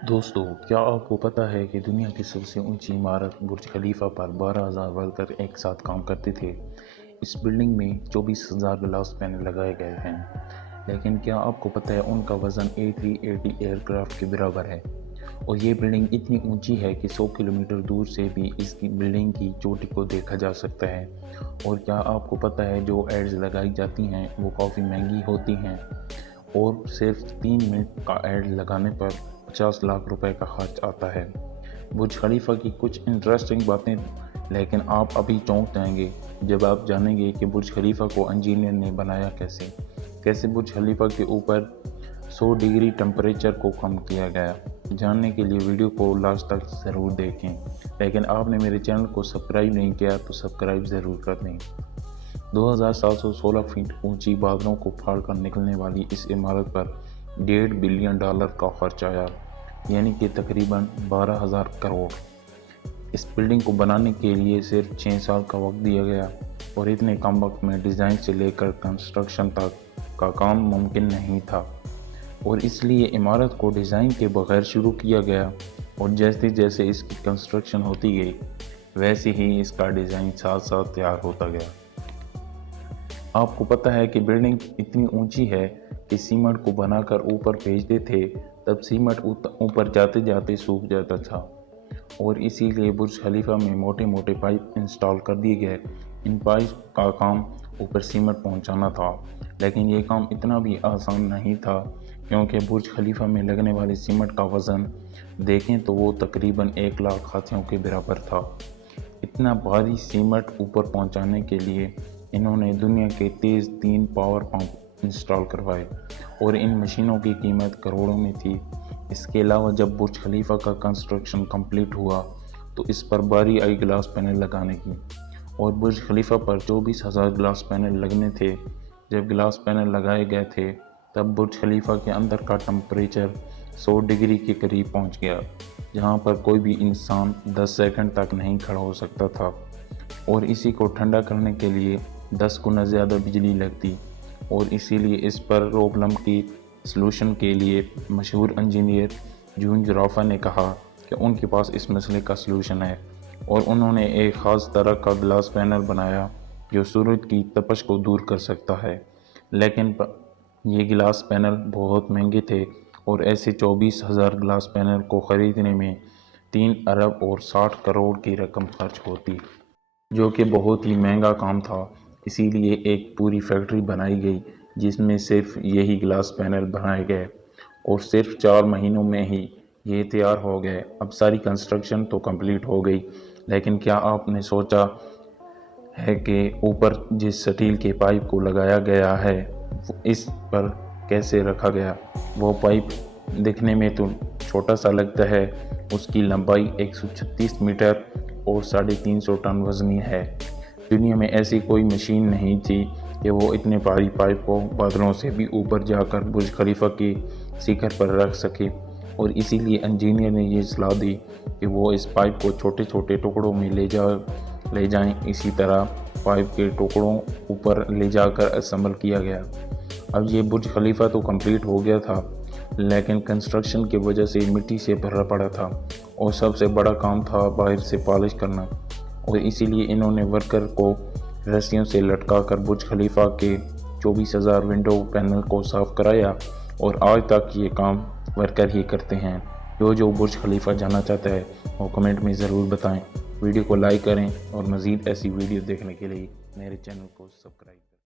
दोस्तों, क्या आपको पता है कि दुनिया की सबसे ऊंची इमारत बुर्ज खलीफा पर 12,000 वर्कर एक साथ काम करते थे। इस बिल्डिंग में 24,000 ग्लास पैनल लगाए गए हैं, लेकिन क्या आपको पता है उनका वज़न A380 एयरक्राफ्ट के बराबर है। और ये बिल्डिंग इतनी ऊंची है कि 100 किलोमीटर दूर से भी इसकी बिल्डिंग की चोटी को देखा जा सकता है। और क्या आपको पता है जो एड्स लगाई जाती हैं वो काफ़ी महंगी होती हैं, और सिर्फ 3 मिनट का ऐड लगाने पर 50 लाख रुपए का खर्च आता है। बुर्ज खलीफा की कुछ इंटरेस्टिंग बातें, लेकिन आप अभी चौंक जाएंगे जब आप जानेंगे कि बुर्ज खलीफा को इंजीनियर ने बनाया कैसे बुर्ज खलीफा के ऊपर 100 डिग्री टेम्परेचर को कम किया गया। जानने के लिए वीडियो को लास्ट तक ज़रूर देखें, लेकिन आपने मेरे चैनल को सब्सक्राइब नहीं किया तो सब्सक्राइब ज़रूर कर दें। 2716 फीट ऊंची बादलों को फाड़ कर निकलने वाली इस इमारत पर $1.5 बिलियन का खर्च आया, यानी कि तकरीबन 12,000 करोड़। इस बिल्डिंग को बनाने के लिए सिर्फ 6 साल का वक्त दिया गया, और इतने कम वक्त में डिज़ाइन से लेकर कंस्ट्रक्शन तक का काम मुमकिन नहीं था, और इसलिए इमारत को डिज़ाइन के बगैर शुरू किया गया। और जैसे जैसे इसकी कंस्ट्रक्शन होती गई वैसे ही इसका डिज़ाइन साथ साथ तैयार होता गया। आपको पता है कि बिल्डिंग इतनी ऊंची है कि सीमेंट को बनाकर ऊपर भेजते थे, तब सीमेंट ऊपर जाते जाते सूख जाता था, और इसीलिए बुर्ज खलीफा में मोटे मोटे पाइप इंस्टॉल कर दिए गए। इन पाइप का काम ऊपर सीमेंट पहुंचाना था, लेकिन ये काम इतना भी आसान नहीं था, क्योंकि बुर्ज खलीफा में लगने वाले सीमेंट का वज़न देखें तो वो तकरीबन 1 लाख हाथियों के बराबर था। इतना भारी सीमेंट ऊपर पहुंचाने के लिए इन्होंने दुनिया के तेज़ 3 पावर पंप इंस्टॉल करवाए, और इन मशीनों की कीमत करोड़ों में थी। इसके अलावा जब बुर्ज खलीफा का कंस्ट्रक्शन कंप्लीट हुआ तो इस पर बारी आई ग्लास पैनल लगाने की, और बुर्ज खलीफा पर 24,000 ग्लास पैनल लगने थे। जब ग्लास पैनल लगाए गए थे तब बुर्ज खलीफा के अंदर का टेम्परेचर 100 डिग्री के करीब पहुंच गया, जहां पर कोई भी इंसान 10 सेकंड तक नहीं खड़ा हो सकता था, और इसी को ठंडा करने के लिए 10 गुना ज़्यादा बिजली लगती। और इसीलिए इस पर प्रॉब्लम की सलूशन के लिए मशहूर इंजीनियर जून ज़राफ़ा ने कहा कि उनके पास इस मसले का सलूशन है, और उन्होंने एक ख़ास तरह का ग्लास पैनल बनाया जो सूरज की तपश को दूर कर सकता है। लेकिन ये ग्लास पैनल बहुत महंगे थे, और ऐसे 24,000 ग्लास पैनल को ख़रीदने में 3 अरब और 60 करोड़ की रकम खर्च होती, जो कि बहुत ही महंगा काम था। इसीलिए एक पूरी फैक्ट्री बनाई गई जिसमें सिर्फ यही ग्लास पैनल बनाए गए, और सिर्फ 4 महीनों में ही ये तैयार हो गए। अब सारी कंस्ट्रक्शन तो कंप्लीट हो गई, लेकिन क्या आपने सोचा है कि ऊपर जिस स्टील के पाइप को लगाया गया है इस पर कैसे रखा गया? वो पाइप दिखने में तो छोटा सा लगता है, उसकी लंबाई 136 मीटर और 350 टन वज़नी है। दुनिया में ऐसी कोई मशीन नहीं थी कि वो इतने भारी पाइप को बादलों से भी ऊपर जाकर बुर्ज खलीफा की शिखर पर रख सके, और इसीलिए इंजीनियर ने ये सलाह दी कि वो इस पाइप को छोटे छोटे टुकड़ों में ले जाएं। इसी तरह पाइप के टुकड़ों ऊपर ले जाकर असेंबल किया गया। अब ये बुर्ज खलीफा तो कंप्लीट हो गया था, लेकिन कंस्ट्रक्शन की वजह से मिट्टी से भरा पड़ा था, और सबसे बड़ा काम था बाहर से पॉलिश करना, और इसीलिए इन्होंने वर्कर को रस्सियों से लटका कर बुर्ज खलीफा के 24,000 विंडो पैनल को साफ़ कराया, और आज तक ये काम वर्कर ही करते हैं। जो बुर्ज खलीफा जाना चाहता है वो कमेंट में ज़रूर बताएं। वीडियो को लाइक करें, और मज़ीद ऐसी वीडियो देखने के लिए मेरे चैनल को सब्सक्राइब करें।